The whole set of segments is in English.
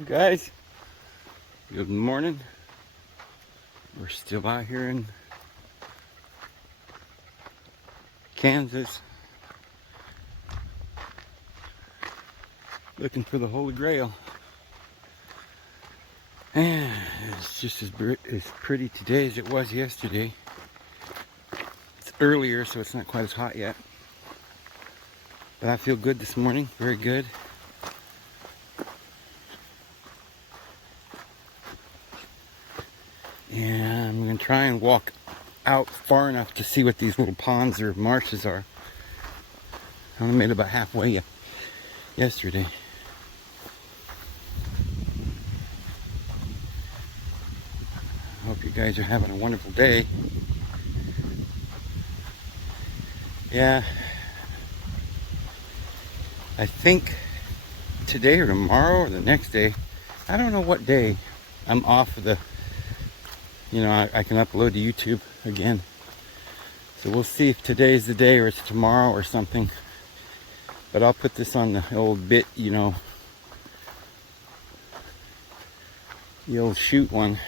Guys, good morning. We're still out here in Kansas looking for the Holy Grail. And it's just as pretty today as it was yesterday. It's earlier, so it's not quite as hot yet. But I feel good this morning, very good. And I'm going to try and walk out far enough to see what these little ponds or marshes are. I only made about halfway yesterday. I hope you guys are having a wonderful day. Yeah, I think today or tomorrow or the next day, I don't know what day I'm off of the, I can upload to YouTube again. So we'll see if today's the day or it's tomorrow or something. But I'll put this on the old bit, the old shoot one.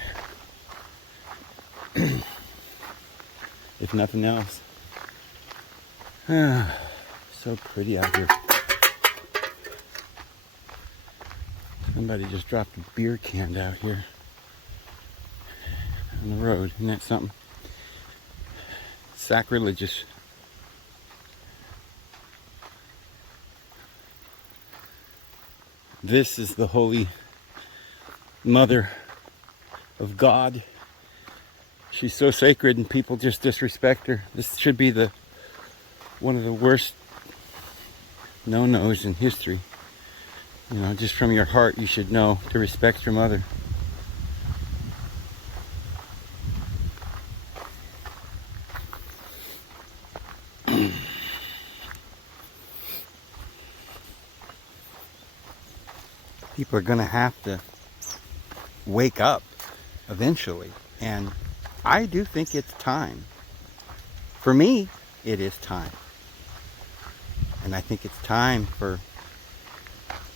If nothing else. So pretty out here. Somebody just dropped a beer can out here on the road. Isn't that something? Sacrilegious. This is the Holy Mother of God. She's so sacred and people just disrespect her. This should be one of the worst no-nos in history. Just from your heart you should know to respect your mother. People are going to have to wake up eventually. And I do think it's time. For me, it is time. And I think it's time for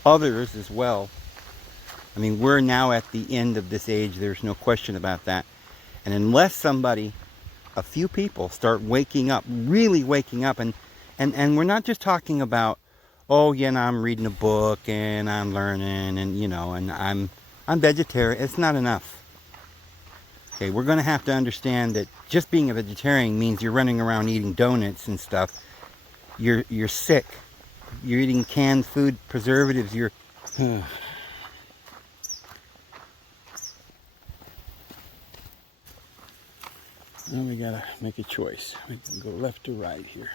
others as well. I mean, we're now at the end of this age. There's no question about that. And unless a few people start waking up, really waking up, and we're not just talking about, oh, yeah, no, I'm reading a book and I'm learning and I'm vegetarian. It's not enough. Okay, we're going to have to understand that just being a vegetarian means you're running around eating donuts and stuff. You're sick. You're eating canned food, preservatives. Now we gotta make a choice. We can go left or right here.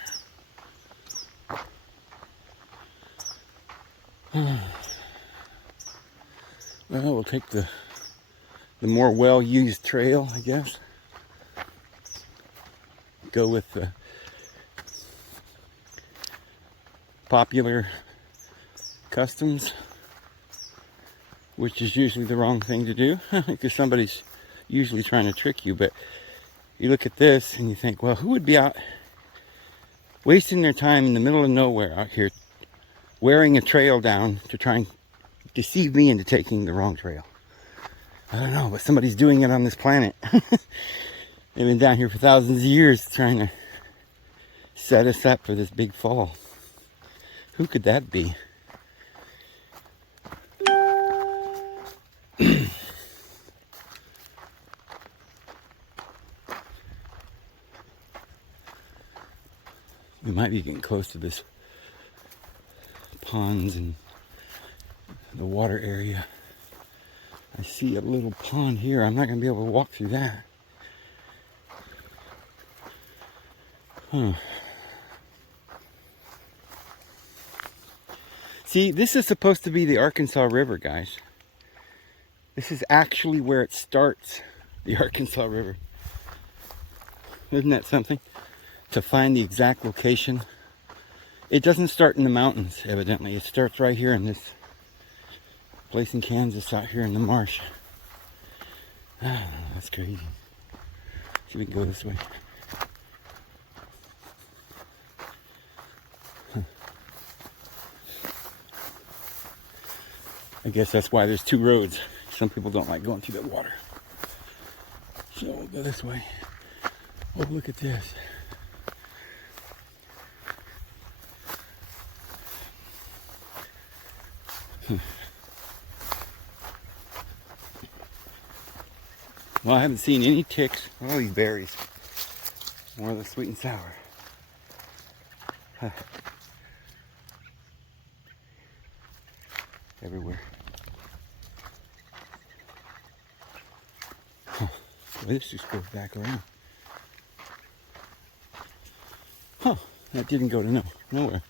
Well, we'll take the more well-used trail, I guess. Go with the popular customs, which is usually the wrong thing to do because somebody's usually trying to trick you. But you look at this and you think, well, who would be out wasting their time in the middle of nowhere out here wearing a trail down to try and deceive me into taking the wrong trail? I don't know, but somebody's doing it on this planet. They've been down here for thousands of years trying to set us up for this big fall. Who could that be? We might be getting close to this ponds and the water area. I see a little pond here. I'm not going to be able to walk through that. See, this is supposed to be the Arkansas River, guys. This is actually where it starts, the Arkansas River. Isn't that something? To find the exact location. It doesn't start in the mountains, evidently. It starts right here in this place in Kansas, out here in the marsh. That's crazy. See if we can go this way. I guess that's why there's two roads. Some people don't like going through that water. So we'll go this way. Oh, look at this. Well, I haven't seen any ticks. Oh, these berries. More of the sweet and sour. Everywhere. Huh. This just goes back around. Huh. That didn't go to nowhere.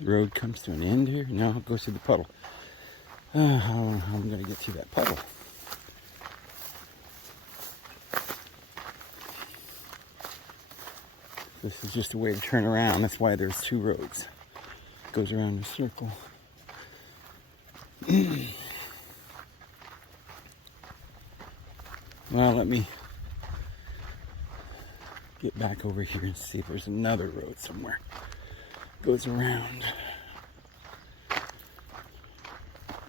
The road comes to an end here. No, it goes to the puddle. I don't know how I'm going to get through that puddle. This is just a way to turn around. That's why there's two roads. It goes around in a circle. Well, let me get back over here and see if there's another road somewhere. It goes around.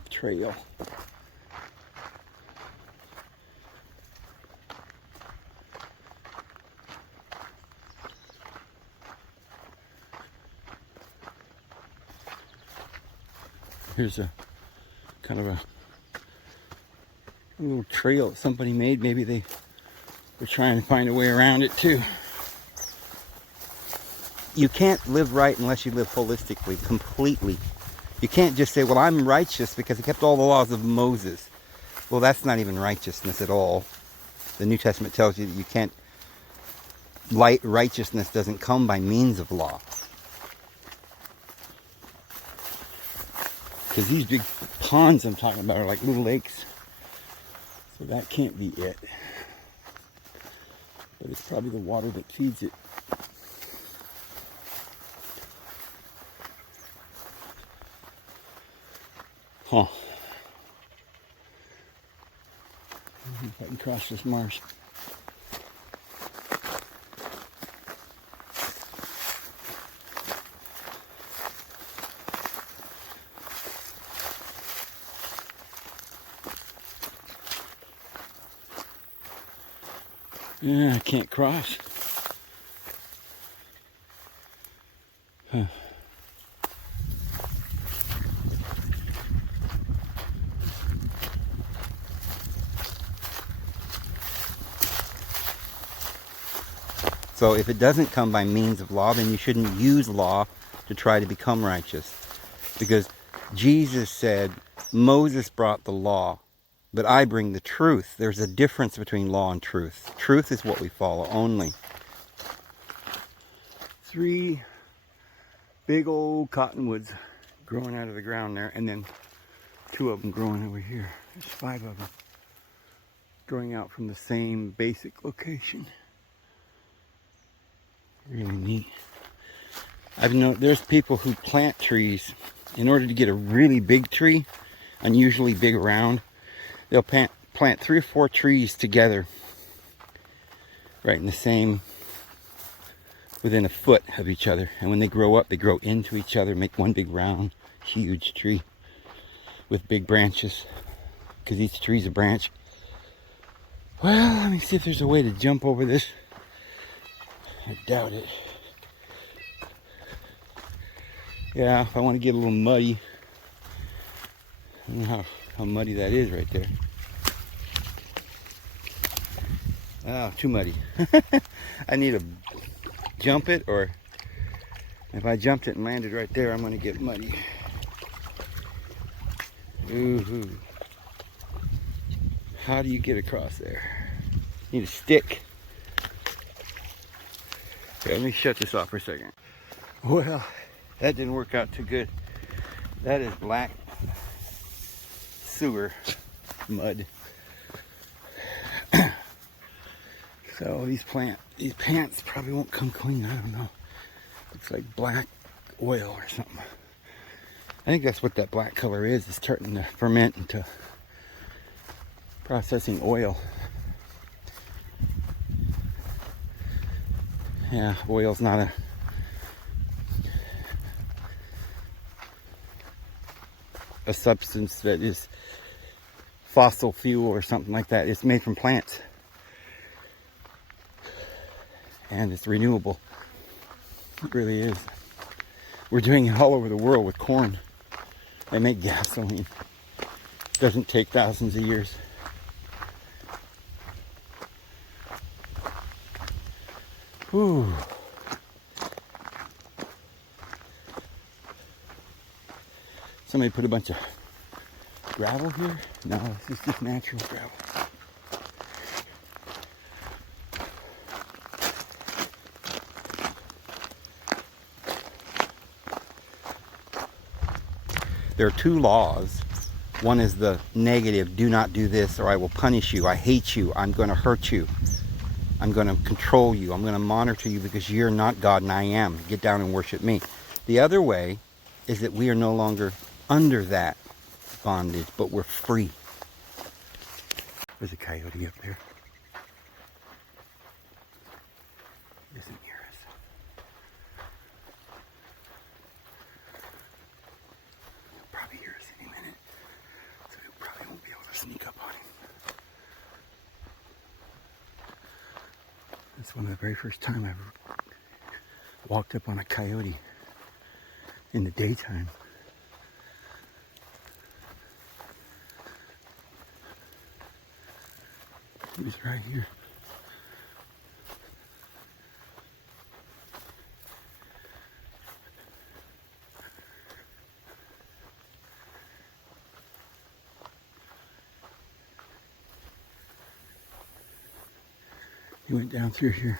Trail. Here's a kind of a little trail that somebody made. Maybe they're trying to find a way around it too. You can't live right unless you live holistically, completely. You can't just say, well, I'm righteous because I kept all the laws of Moses. Well, that's not even righteousness at all. The New Testament tells you that you can't, righteousness doesn't come by means of law. Because these big ponds I'm talking about are like little lakes. So that can't be it. But it's probably the water that feeds it. Huh. See if I can cross this marsh. Yeah, I can't cross. Huh. So if it doesn't come by means of law, then you shouldn't use law to try to become righteous. Because Jesus said, Moses brought the law, but I bring the truth. There's a difference between law and truth. Truth is what we follow only. 3 big old cottonwoods growing out of the ground there, and then 2 of them growing over here. There's 5 of them growing out from the same basic location. Really neat. I've known there's people who plant trees in order to get a really big tree, unusually big around. They'll plant 3 or 4 trees together, right in the same, within a foot of each other. And when they grow up, they grow into each other, make one big round, huge tree with big branches, because each tree's a branch. Well, let me see if there's a way to jump over this. I doubt it. Yeah, if I want to get a little muddy. I don't know how muddy that is right there. Oh, too muddy. I need to jump it, or if I jumped it and landed right there, I'm going to get muddy. Ooh. How do you get across there? Need a stick. Okay, let me shut this off for a second. Well, that didn't work out too good. That is black sewer mud. So these pants probably won't come clean. I don't know. Looks like black oil or something. I think that's what that black color is. It's starting to ferment into processing oil. Yeah, oil's not a substance that is fossil fuel or something like that. It's made from plants. And it's renewable. It really is. We're doing it all over the world with corn. They make gasoline. It doesn't take thousands of years. Whew. Somebody put a bunch of gravel here? No, this is just natural gravel. There are two laws. One is the negative, do not do this or I will punish you. I hate you. I'm going to hurt you. I'm going to control you. I'm going to monitor you because you're not God and I am. Get down and worship me. The other way is that we are no longer under that bondage, but we're free. There's a coyote up there. He isn't near us. He'll probably hear us any minute, so we probably won't be able to sneak up on him. That's one of the very first time I ever walked up on a coyote in the daytime. He was right here. He went down through here.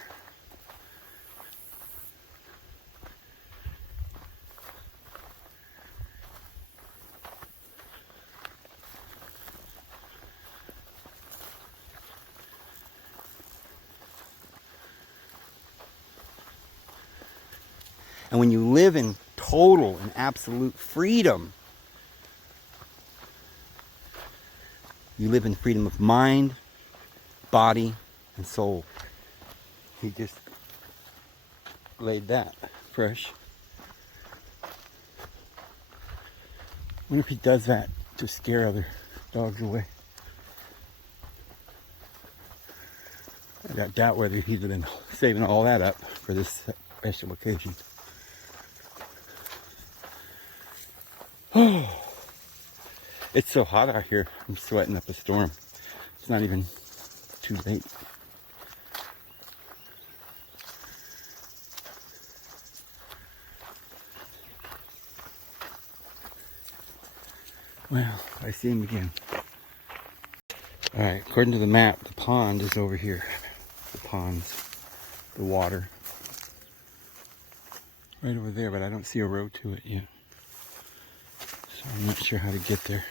And when you live in total and absolute freedom, you live in freedom of mind, body, and soul. He just laid that fresh. I wonder if he does that to scare other dogs away. I doubt whether he's been saving all that up for this special occasion. Oh, it's so hot out here. I'm sweating up a storm. It's not even too late. Well, I see him again. Alright, according to the map, the pond is over here. The ponds, the water. Right over there, but I don't see a road to it yet. So I'm not sure how to get there.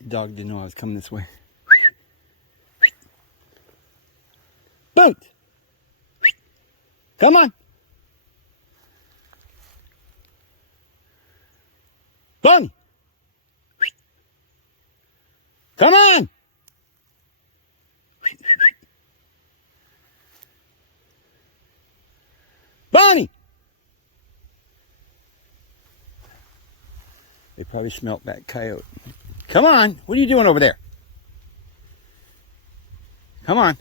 The dog didn't know I was coming this way. Boot! Come on! Bonnie! Come on! Bonnie! They probably smelt that coyote. Come on! What are you doing over there? Come on.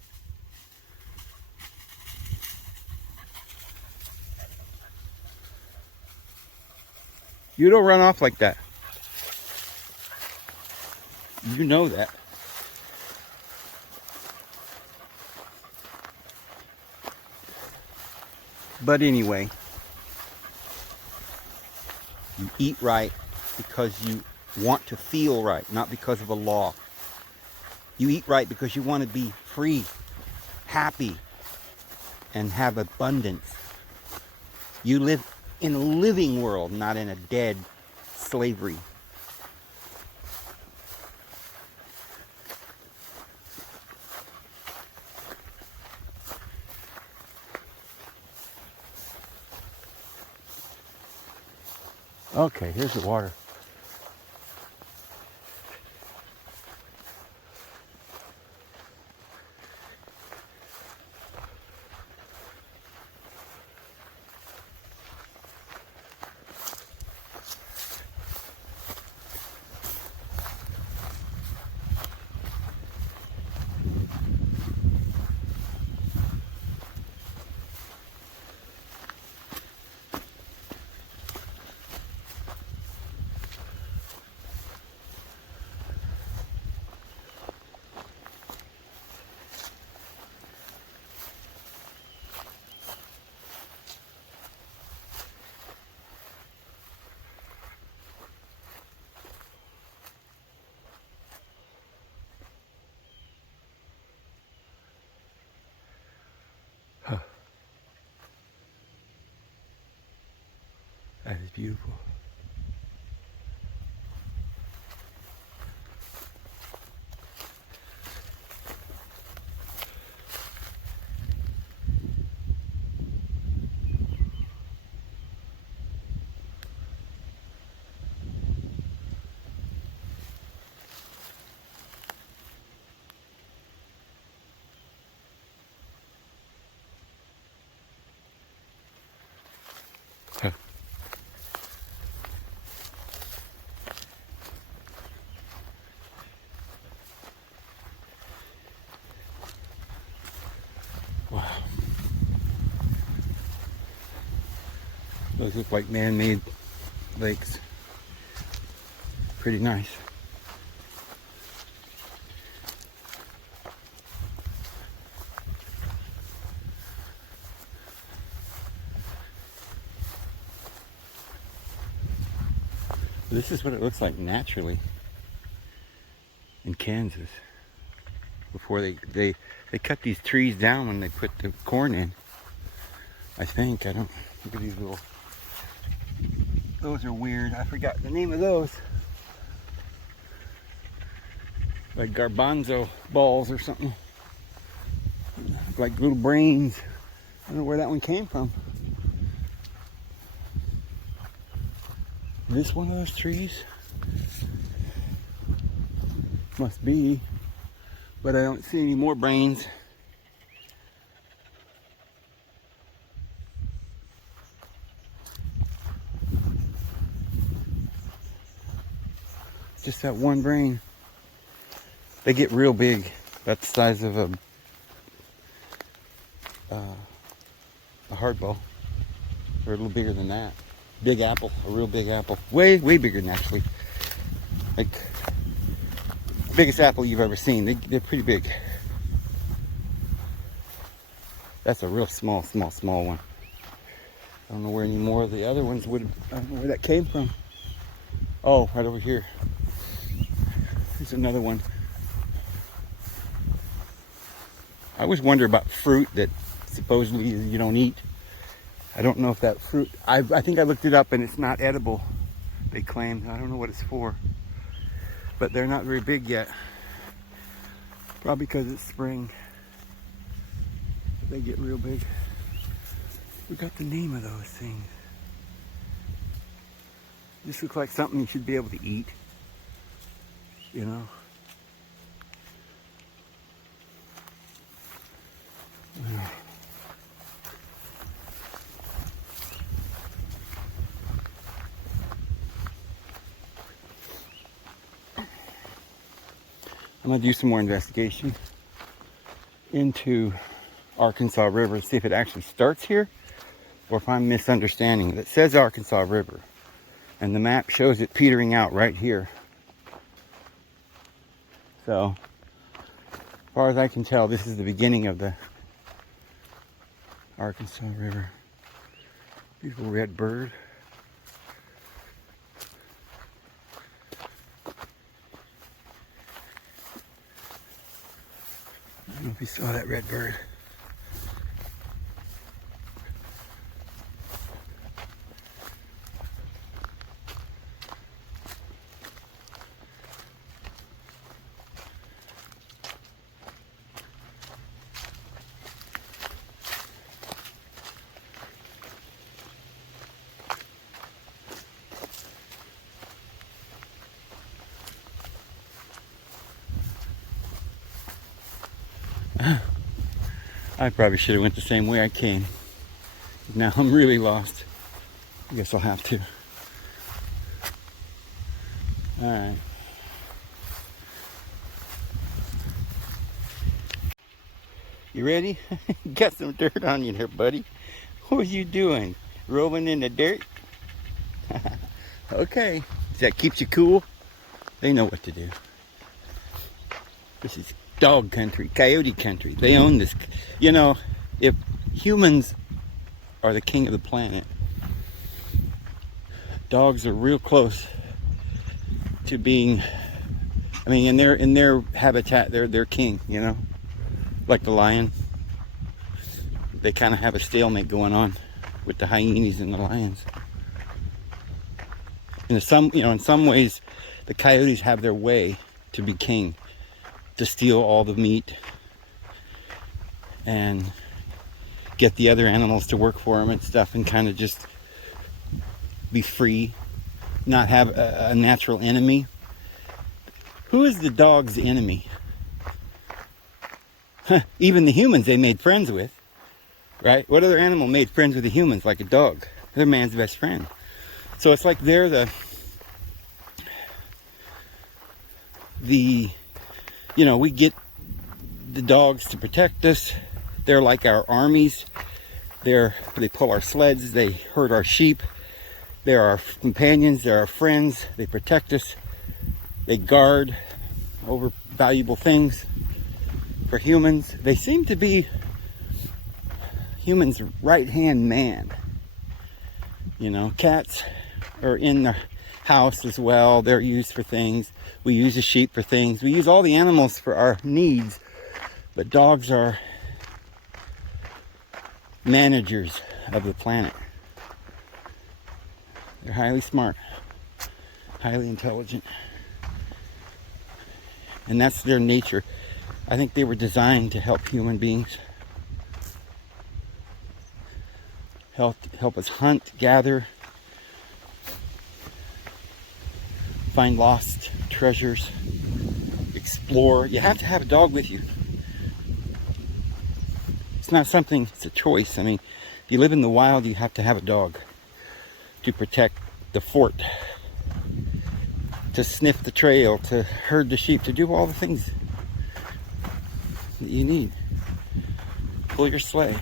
You don't run off like that. You know that. But anyway, you eat right because you want to feel right, not because of a law. You eat right because you want to be free, happy, and have abundance. You live in a living world, not in a dead slavery. Okay, here's the water. Huh. That is beautiful. Huh. Wow. Those look like man-made lakes. Pretty nice. This is what it looks like naturally in Kansas. Before they cut these trees down when they put the corn in. I think. I don't look at these little. Those are weird. I forgot the name of those. Like garbanzo balls or something. Like little brains. I don't know where that one came from. Is this one of those trees? Must be. But I don't see any more brains. Just that one brain. They get real big. That's the size of a hardball. Or a little bigger than that. Big apple, a real big apple. Way bigger than actually. Like, biggest apple you've ever seen. They're pretty big. That's a real small one. I don't know where any more of the other ones would. I don't know where that came from. Oh, right over here. There's another one. I always wonder about fruit that supposedly you don't eat. I don't know if that fruit. I think I looked it up and it's not edible. They claim. I don't know what it's for. But they're not very big yet. Probably because it's spring. They get real big. We got the name of those things. This looks like something you should be able to eat. You know? Yeah. I'm going to do some more investigation into Arkansas River, see if it actually starts here or if I'm misunderstanding it. It says Arkansas River and the map shows it petering out right here. So, as far as I can tell, this is the beginning of the Arkansas River. Beautiful red bird. I don't know if you saw that red bird. I probably should have went the same way I came. Now I'm really lost. I guess I'll have to. Alright. You ready? Got some dirt on you there, buddy. What are you doing? Rolling in the dirt? Okay. That keeps you cool? They know what to do. This is dog country, coyote country. They own this. You know, if humans are the king of the planet, dogs are real close to being, I mean, in their habitat, they're king, you know? Like the lion. They kind of have a stalemate going on with the hyenas and the lions. In some ways, the coyotes have their way to be king, to steal all the meat and get the other animals to work for them and stuff, and kind of just be free, not have a natural enemy. Who is the dog's enemy? Even the humans they made friends with, right? What other animal made friends with the humans like a dog? They're man's best friend. So it's like they're we get the dogs to protect us. They're like our armies. They pull our sleds. They herd our sheep. They're our companions. They're our friends. They protect us. They guard over valuable things. For humans, they seem to be humans' right-hand man. You know, cats are in the house as well. They're used for things. We use the sheep for things. We use all the animals for our needs. But dogs are managers of the planet. They're highly smart, highly intelligent. And that's their nature. I think they were designed to help human beings. Help us hunt, gather, find lost treasures, explore. You have to have a dog with you. It's not something, it's a choice. I mean, if you live in the wild, you have to have a dog to protect the fort, to sniff the trail, to herd the sheep, to do all the things that you need. Pull your sleigh.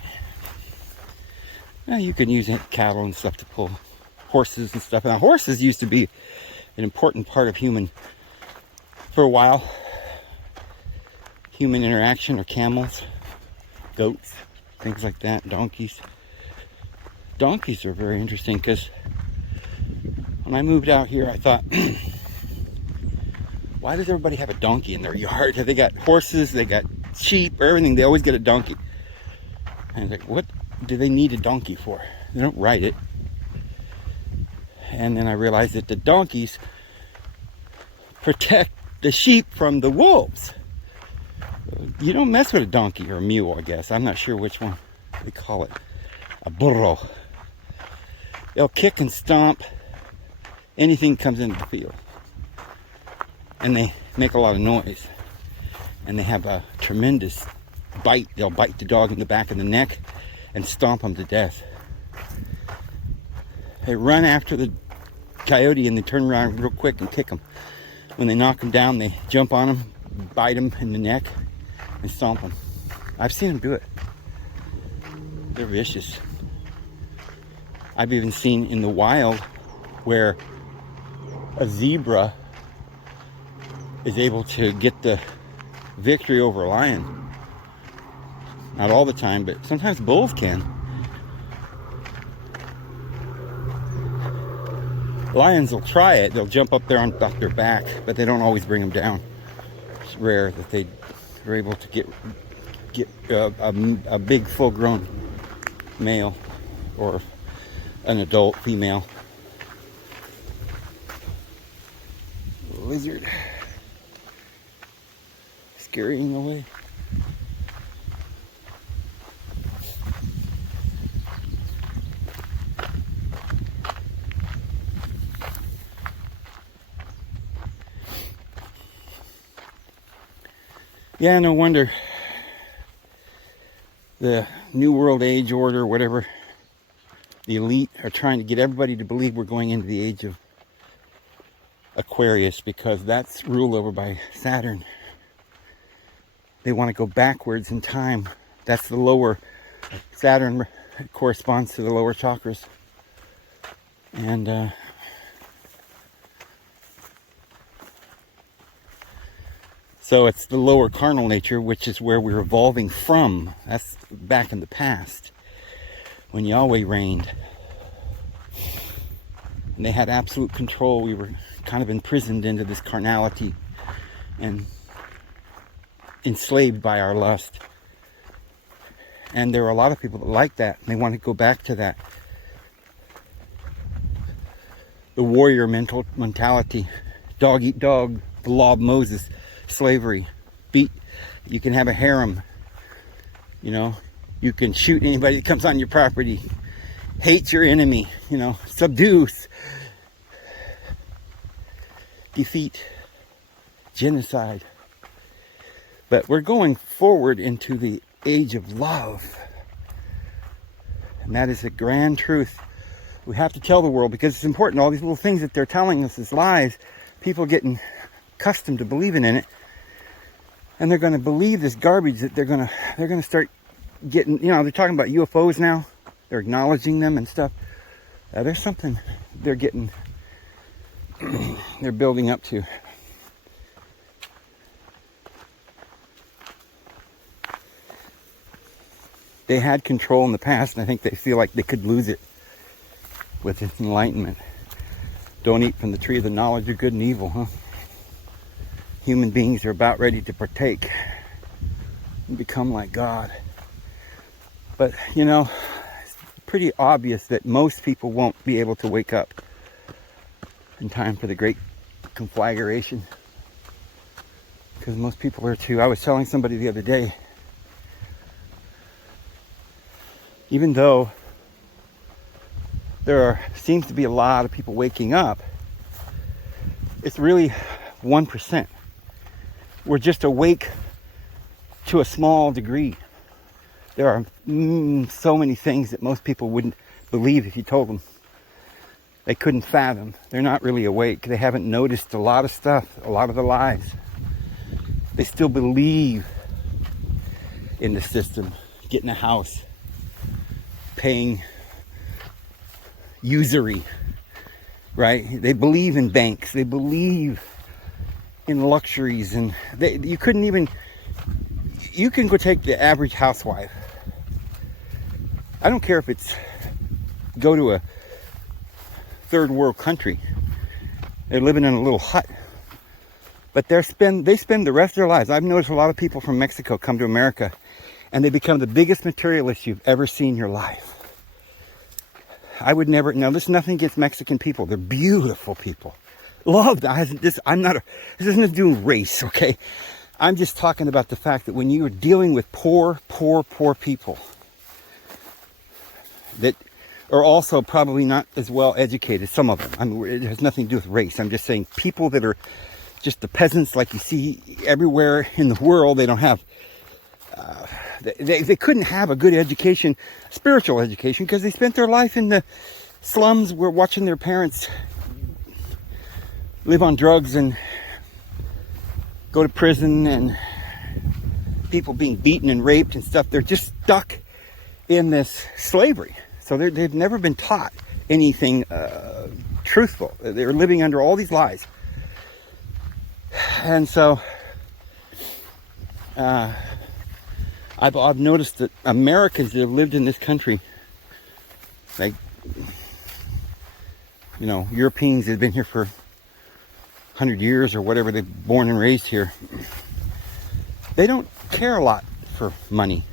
Now you can use cattle and stuff to pull horses and stuff. Now horses used to be an important part of human, for a while, human interaction, or camels, goats, things like that, donkeys. Donkeys are very interesting because when I moved out here, I thought, why does everybody have a donkey in their yard? They got horses, they got sheep, everything. They always get a donkey. And I was like, what do they need a donkey for? They don't ride it. And then I realized that the donkeys protect the sheep from the wolves. You don't mess with a donkey, or a mule, I guess. I'm not sure which one they call it. A burro. They'll kick and stomp anything comes into the field. And they make a lot of noise. And they have a tremendous bite. They'll bite the dog in the back of the neck and stomp them to death. They run after the coyote and they turn around real quick and kick them. When they knock them down, they jump on them, bite them in the neck, and stomp them. I've seen them do it. They're vicious. I've even seen in the wild where a zebra is able to get the victory over a lion. Not all the time, but sometimes bulls can. Lions will try it. They'll jump up there on their back, but they don't always bring them down. It's rare that they are able to get a big full-grown male or an adult female. Lizard scurrying away. Yeah, no wonder the New World Age Order, whatever, the elite are trying to get everybody to believe we're going into the age of Aquarius, because that's ruled over by Saturn. They want to go backwards in time. That's the lower, Saturn corresponds to the lower chakras. And so it's the lower carnal nature, which is where we're evolving from. That's back in the past, when Yahweh reigned. And they had absolute control. We were kind of imprisoned into this carnality and enslaved by our lust. And there are a lot of people that like that, and they want to go back to that. The warrior mentality, dog eat dog, the law of Moses, slavery, you can have a harem, you can shoot anybody that comes on your property, hate your enemy, subdue, defeat, genocide. But we're going forward into the age of love. And that is a grand truth we have to tell the world, because it's important. All these little things that they're telling us as lies, people are getting accustomed to believing in it. And they're going to believe this garbage that they're going to start getting, they're talking about UFOs now. They're acknowledging them and stuff. There's something they're getting, they're building up to. They had control in the past, and I think they feel like they could lose it with enlightenment. Don't eat from the tree of the knowledge of good and evil, huh? Human beings are about ready to partake and become like God. But, it's pretty obvious that most people won't be able to wake up in time for the great conflagration. Because most people are too. I was telling somebody the other day, even though seems to be a lot of people waking up, it's really 1%. We're just awake to a small degree. There are so many things that most people wouldn't believe if you told them. They couldn't fathom. They're not really awake. They haven't noticed a lot of stuff, a lot of the lies. They still believe in the system, getting a house, paying usury, right? They believe in banks. They believe in luxuries, and you can go take the average housewife. I don't care if it's go to a third world country. They're living in a little hut, but they spend the rest of their lives. I've noticed a lot of people from Mexico come to America, and they become the biggest materialists you've ever seen in your life. I would never. Now, this is nothing against Mexican people. They're beautiful people. Love that. This isn't to do with race, okay? I'm just talking about the fact that when you are dealing with poor people that are also probably not as well educated, some of them. I mean, it has nothing to do with race. I'm just saying people that are just the peasants like you see everywhere in the world. They don't have, they couldn't have a good education, spiritual education, because they spent their life in the slums, were watching their parents live on drugs and go to prison, and people being beaten and raped and stuff. They're just stuck in this slavery. So they've never been taught anything truthful. They're living under all these lies. And so I've noticed that Americans that have lived in this country, like, Europeans that have been here for 100 years or whatever, they're born and raised here, they don't care a lot for money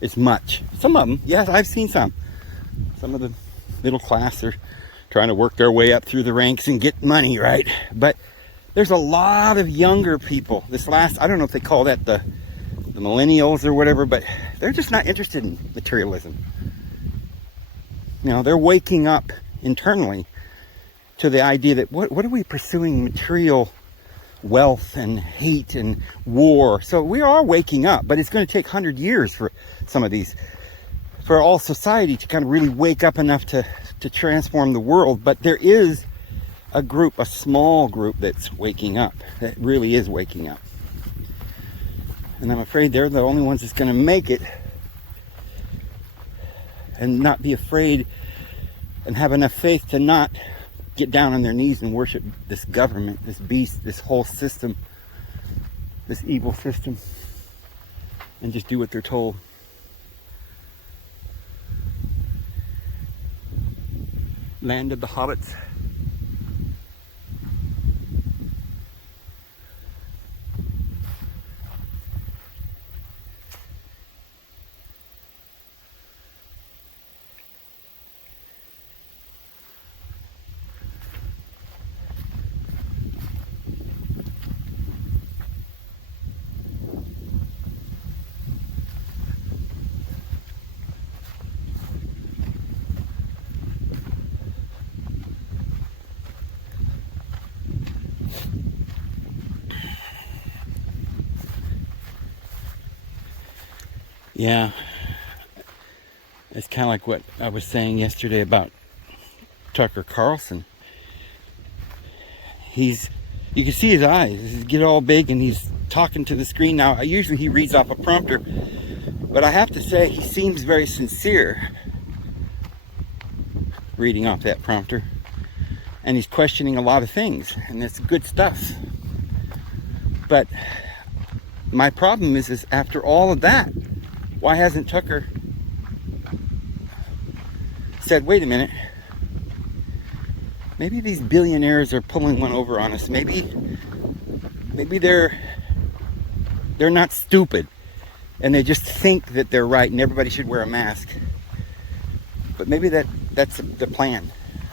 as much. Some of them, yes, I've seen some of the middle class are trying to work their way up through the ranks and get money, right? But there's a lot of younger people. I don't know if they call that the millennials or whatever, but they're just not interested in materialism. They're waking up internally to the idea that what are we pursuing material wealth and hate and war. So we are waking up, but it's going to take 100 years for some of these, for all society to kind of really wake up enough to transform the world. But there is a group, a small group that's waking up, that really is waking up. And I'm afraid they're the only ones that's going to make it and not be afraid and have enough faith to not get down on their knees and worship this government, this beast, this whole system, this evil system, and just do what they're told. Land of the hobbits. Yeah, it's kind of like what I was saying yesterday about Tucker Carlson. You can see his eyes get all big and he's talking to the screen. Now, usually he reads off a prompter, but I have to say he seems very sincere reading off that prompter. And he's questioning a lot of things, and it's good stuff. But my problem is after all of that, why hasn't Tucker said, wait a minute, maybe these billionaires are pulling one over on us. Maybe they're not stupid and they just think that they're right and everybody should wear a mask. But maybe that's the plan.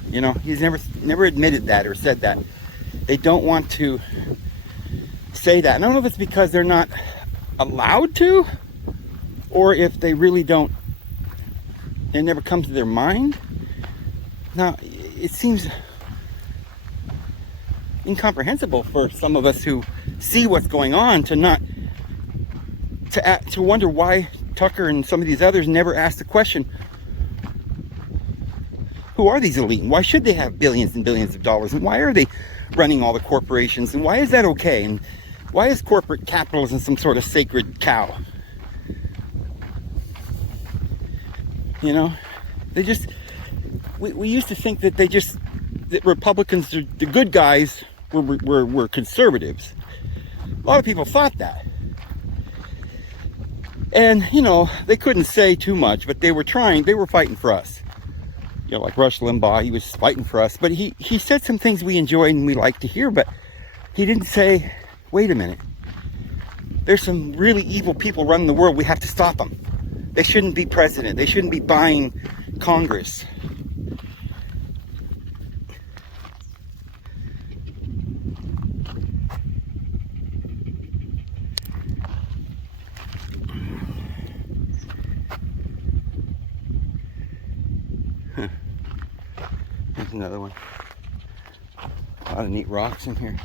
You know, he's never admitted that or said that. They don't want to say that. And I don't know if it's because they're not allowed to, or if they really don't, it never comes to their mind. Now, it seems incomprehensible for some of us who see what's going on to wonder why Tucker and some of these others never asked the question, who are these elite? Why should they have billions and billions of dollars? And why are they running all the corporations? And why is that okay? And why is corporate capitalism some sort of sacred cow? You know, we used to think that that Republicans, the good guys, were conservatives. A lot of people thought that. And, you know, they couldn't say too much, but they were fighting for us. You know, like Rush Limbaugh, he was fighting for us. But he said some things we enjoyed and we like to hear, but he didn't say, wait a minute, there's some really evil people running the world, we have to stop them. They shouldn't be president. They shouldn't be buying Congress. There's another one. A lot of neat rocks in here.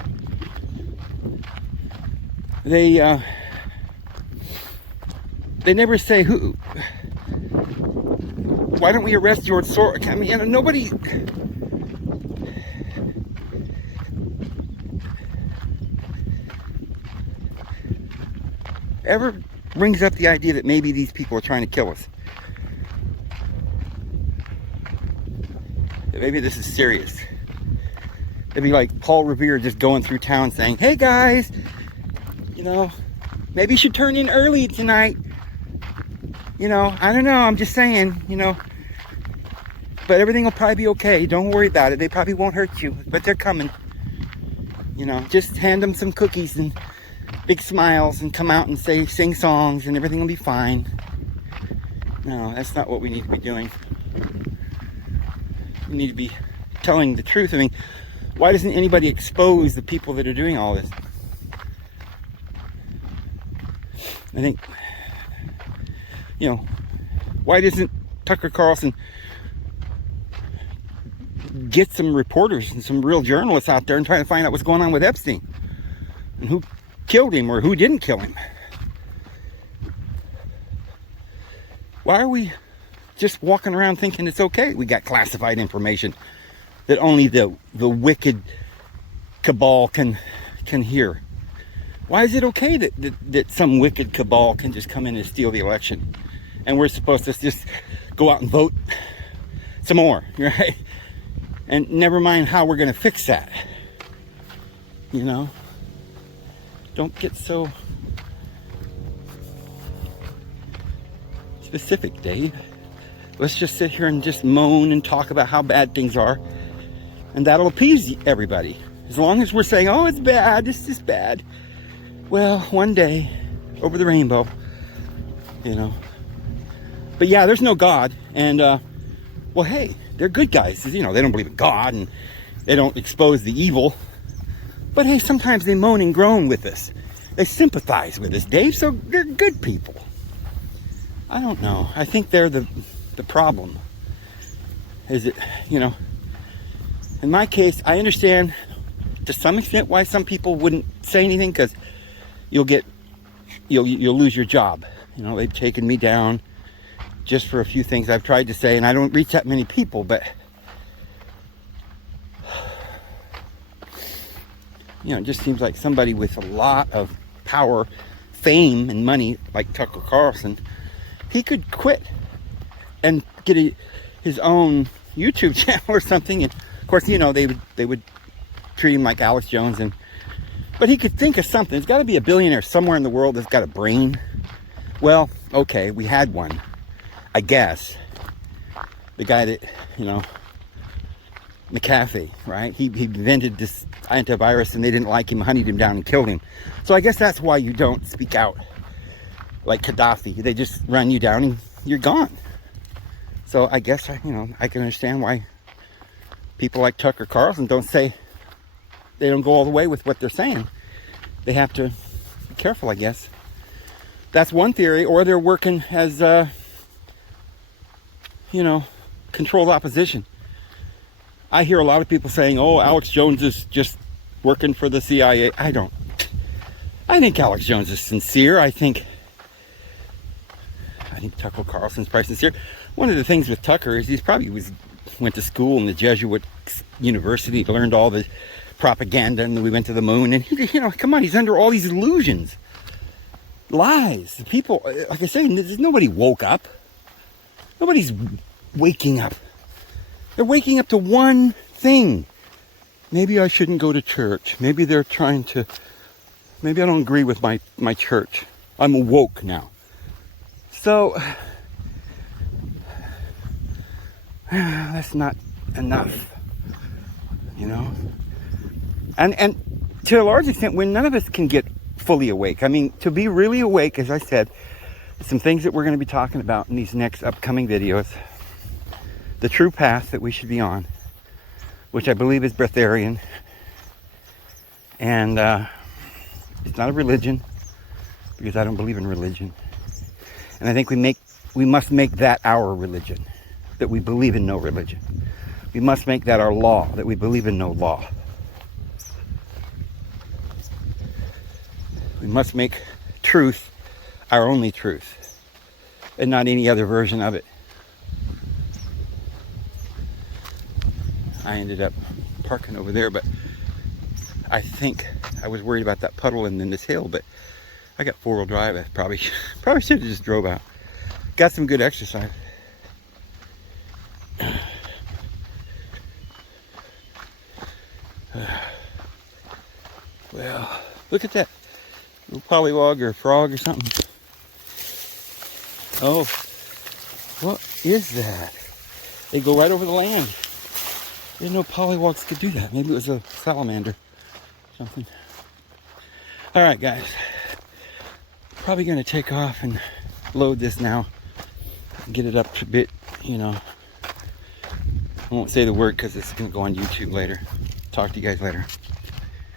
They never say who. Why don't we arrest George Soros? I mean, you know, nobody. Ever brings up the idea that maybe these people are trying to kill us. That maybe this is serious. It'd be like Paul Revere just going through town saying, hey guys, you know, maybe you should turn in early tonight. You know, I don't know, I'm just saying, you know, but everything will probably be okay. Don't worry about it. They probably won't hurt you, but they're coming. You know, just hand them some cookies and big smiles and come out and sing songs and everything will be fine. No, that's not what we need to be doing. We need to be telling the truth. I mean, why doesn't anybody expose the people that are doing all this? I think, you know, why doesn't Tucker Carlson get some reporters and some real journalists out there and try to find out what's going on with Epstein? and who killed him or who didn't kill him. Why are we just walking around thinking it's okay? We got classified information that only the wicked cabal can hear. Why is it okay that some wicked cabal can just come in and steal the election, and we're supposed to just go out and vote some more, right? And never mind how we're going to fix that. You know, don't get so specific, Dave. Let's just sit here and just moan and talk about how bad things are, and that'll appease everybody. As long as we're saying, oh, it's bad, this is bad. Well, one day, over the rainbow, you know. But yeah, there's no God, and well, hey, they're good guys. You know, they don't believe in God, and they don't expose the evil. But hey, sometimes they moan and groan with us. They sympathize with us, Dave, so they're good people. I don't know. I think they're the problem. Is it, you know, in my case, I understand to some extent why some people wouldn't say anything, because you'll lose your job. You know, they've taken me down just for a few things I've tried to say, and I don't reach that many people, but you know, it just seems like somebody with a lot of power, fame, and money, like Tucker Carlson, he could quit and get his own YouTube channel or something. And of course, you know, they would treat him like Alex Jones, but he could think of something. There's got to be a billionaire somewhere in the world that's got a brain. Well, okay, we had one, I guess. The guy that, you know, McAfee, right? He invented this antivirus, and they didn't like him, hunted him down and killed him. So I guess that's why you don't speak out like Gaddafi. They just run you down and you're gone. So I guess, you know, I can understand why people like Tucker Carlson don't go all the way with what they're saying. They have to be careful, I guess. That's one theory. Or they're working as, you know, controlled opposition. I hear a lot of people saying, oh, Alex Jones is just working for the CIA. I think Alex Jones is sincere. I think Tucker Carlson's probably sincere. One of the things with Tucker is he's probably went to school in the Jesuit university, learned all the propaganda, and we went to the moon. And you know, come on, he's under all these illusions, lies. The people, like I say, nobody woke up. Nobody's waking up. They're waking up to one thing. Maybe I shouldn't go to church. Maybe they're trying to. Maybe I don't agree with my church. I'm woke now. So that's not enough, you know. And to a large extent, when none of us can get fully awake. I mean, to be really awake, as I said, some things that we're going to be talking about in these next upcoming videos. The true path that we should be on, which I believe is breatharian. And it's not a religion, because I don't believe in religion. And I think we must make that our religion, that we believe in no religion. We must make that our law, that we believe in no law. We must make truth our only truth, and not any other version of it. I ended up parking over there, but I think I was worried about that puddle and then this hill, but I got four-wheel drive. I probably should have just drove out. Got some good exercise. Well, look at that little pollywog or frog or something. Oh, what is that? They go right over the land. I didn't know pollywogs could do that. Maybe it was a salamander or something. All right, guys. Probably going to take off and load this now. Get it up a bit, you know. I won't say the word because it's going to go on YouTube later. Talk to you guys later.